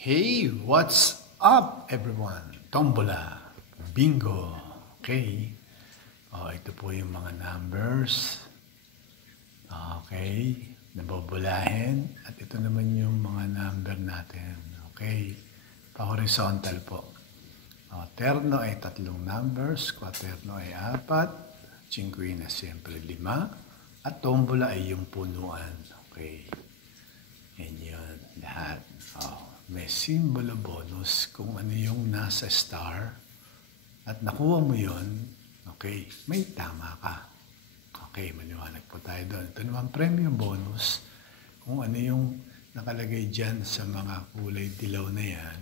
Hey, what's up everyone? Tombola, bingo, okay? Ito po yung mga numbers. Okay, nabobolahin. At ito naman yung mga number natin. Okay, pa-horizontal po. Terno ay 3 numbers, quaterno ay 4, cinquina siyempre 5, at tombola ay yung punuan. Okay, yan yun, lahat. May simbolo bonus kung ano yung nasa star at nakuha mo yun, okay, may tama ka. Okay, maliwanag po tayo doon. Ito naman premium bonus, kung ano yung nakalagay dyan sa mga kulay dilaw na yan,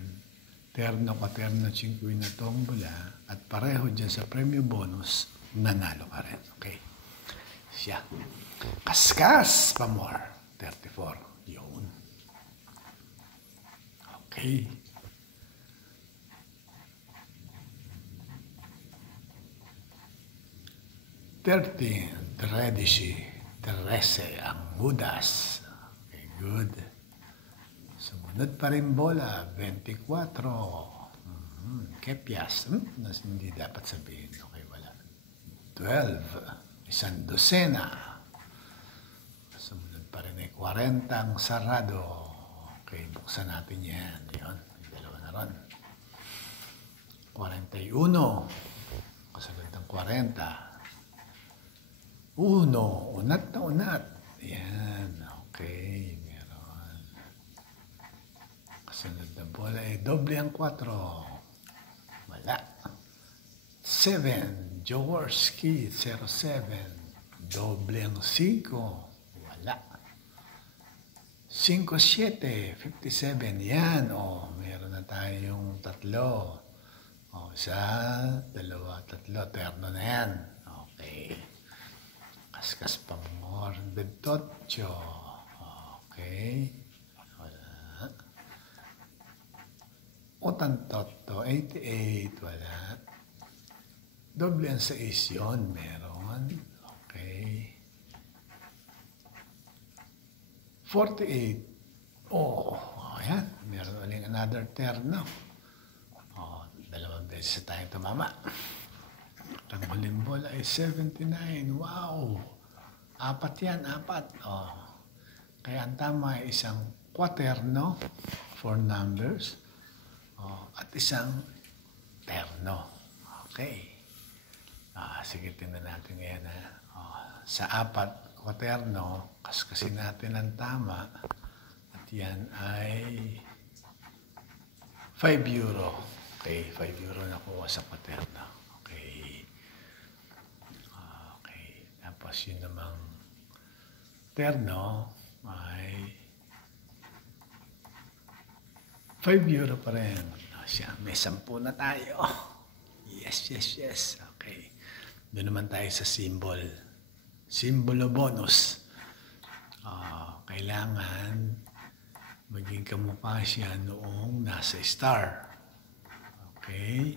terno, quaterno, cinquina, tombola, at pareho dyan sa premium bonus, nanalo ka rin. Okay, siya. Kaskas pa more, 34, yun. Okay. Tredici, 13 ang Judas. Okay, good. Sumunod pa rin bola, 24. Kepias. Hindi dapat sabihin. Okay, wala. 12, isang dosena. Sumunod pa rin ay 40 ang sarado. Okay, buksan natin yan. Yun, may dalawa na ron. 41. Kasunod ng 40. Unat na unat. Yan, okay, meron. Kasunod na bola ay doble ang 4. Wala. 7, Jaworski, 07. Doble ang 5. Wala. 5-7, 57. Yan, meron na tayong 3. Isa, dalawa, 3. Terno na yan. Okay. Kaskas pa more. 28. Okay. Wala. 88. Wala. Doble ang 6 yun. Meron. Okay. 48. Ayan. Meron uling another terno. Dalawang beses tayo tumama. Ang huling bola ay 79. Wow! 4 yan, 4. Kaya ang tama ay isang quaterno, 4 numbers, at isang terno. Okay. Sige, tingnan natin ngayon. Sa 4, quaterno, kaskasin natin ang tama. At yan ay 5 euro. Okay, 5 euro nakuha sa quaterno. Okay. Okay. Tapos yun namang terno ay 5 euro pa rin. Siya, may 10 na tayo. Yes. Okay. Doon naman tayo sa symbol. Simbolo bonus. Kailangan maging kamukha siya noong nasa star. Okay.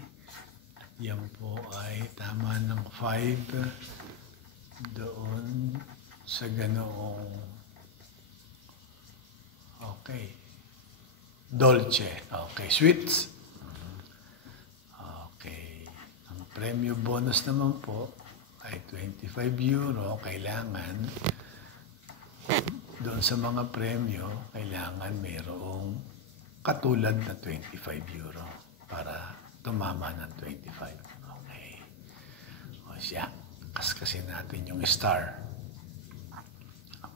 At yan po ay tama ng 5 doon sa ganoong okay. Dolce. Okay. Sweets. Okay. Ang premyo bonus naman po ay 25 euro. Kailangan doon sa mga premyo, kailangan mayroong katulad na 25 euro para tumama ng 25. Okay. Siya. Kaskasin natin yung star.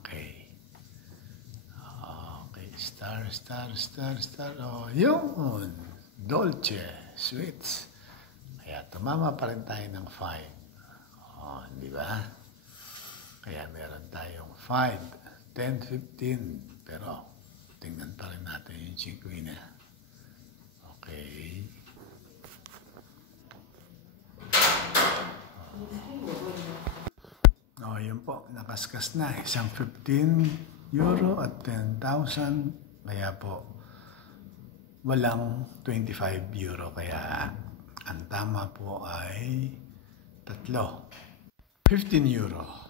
Okay. Okay. Star. Yun. Dolce. Sweets. Kaya tumama pa rin tayo ng 5. Di ba? Kaya meron tayong 5, 10, 15. Pero tingnan pa rin natin yung cinquina. Okay. Yun po. Nakaskas na. Isang 15 euro at 10,000. Kaya po, walang 25 euro. Kaya ang tama po ay 3. 15 euro.